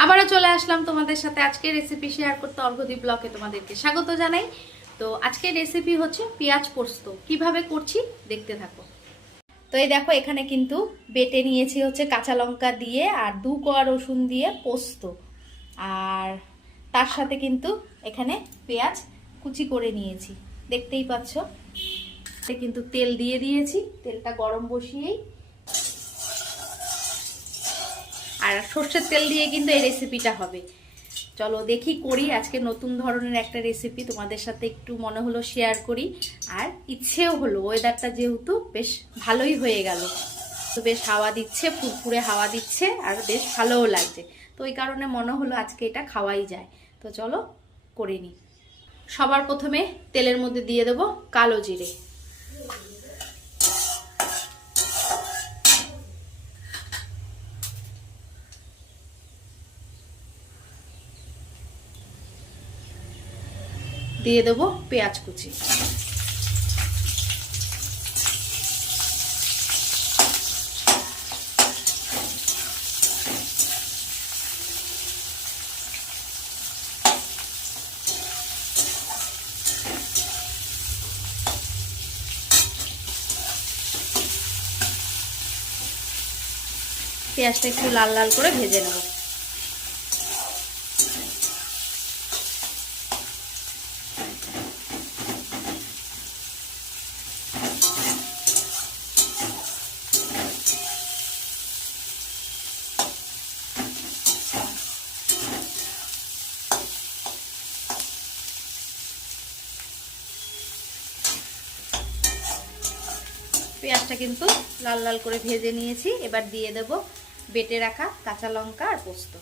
আবারও চলে আসলাম তোমাদের সাথে। আজকে রেসিপি শেয়ার করতে অর্ঘদী ব্লকে তোমাদেরকে স্বাগত জানাই। তো আজকের রেসিপি হচ্ছে পেঁয়াজ পোস্ত। কীভাবে করছি দেখতে থাকো। তো এই দেখো, এখানে কিন্তু বেটে নিয়েছি হচ্ছে কাঁচা লঙ্কা দিয়ে আর দু কোয়া রসুন দিয়ে পোস্ত। আর তার সাথে কিন্তু এখানে পেঁয়াজ কুচি করে নিয়েছি। দেখতেই পাচ্ছ? কিন্তু তেল দিয়ে দিয়েছি। তেলটা গরম বসিয়েই আর সর্ষের তেল দিয়ে কিন্তু এই রেসিপিটা হবে। চলো দেখি করি, আজকে নতুন ধরনের একটা রেসিপি তোমাদের সাথে একটু মনে হলো শেয়ার করি। আর ইচ্ছেও হলো ওয়েদারটা যেহেতু বেশ ভালোই হয়ে গেল। তো বেশ হাওয়া দিচ্ছে, ফুরফুরে হাওয়া দিচ্ছে, আর বেশ ভালোও লাগছে। তো ওই কারণে মনে হলো আজকে এটা খাওয়াই যায়। তো চলো করে নিই। সবার প্রথমে তেলের মধ্যে দিয়ে দেবো কালো জিরে। দিয়ে দেবো পেঁয়াজ কুচি। পেঁয়াজটা একটু লাল লাল করে ভেজে নেব। পেঁয়াজটা কিন্তু লাল লাল করে ভেজে নিয়েছি। এবার দিয়ে দেব বেটে রাখা কাঁচা লঙ্কা আর পোস্ত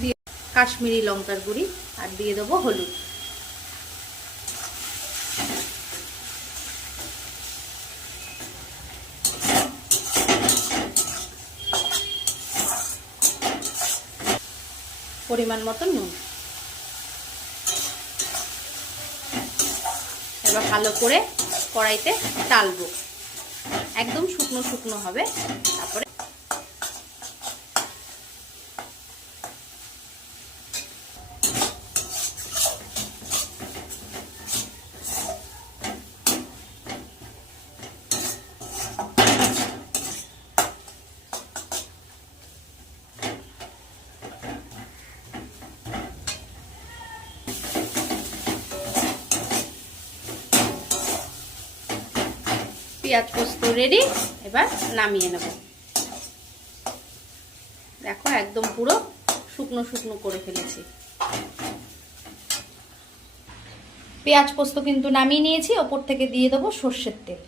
দিয়ে কাশ্মীরি লঙ্কার গুঁড়ি আর দিয়ে দেবো হলুদ। পরিমাণ মতো নুন। এবার ভালো করে কড়াইতে টালবো। একদম শুকনো শুকনো হবে। তারপরে পেঁয়াজ পোস্ত রেডি এবার নামিয়ে নেব। দেখো একদম পুরো শুকনো শুকনো করে ফেলেছি। পেঁয়াজ পোস্ত কিন্তু নামিয়ে নিয়েছি, ওপর থেকে দিয়ে দেবো সর্ষের তেল।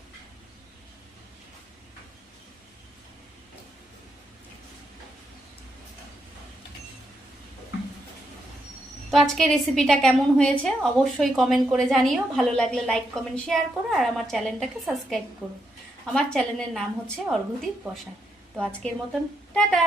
তো আজকের রেসিপিটা কেমন হয়েছে অবশ্যই কমেন্ট করে জানিও। ভালো লাগলে লাইক কমেন্ট শেয়ার করো আর আমার চ্যানেলটাকে সাবস্ক্রাইব করো। আমার চ্যানেলের নাম হচ্ছে অর্ঘদীপ বসা তো আজকের মতন, টাটা!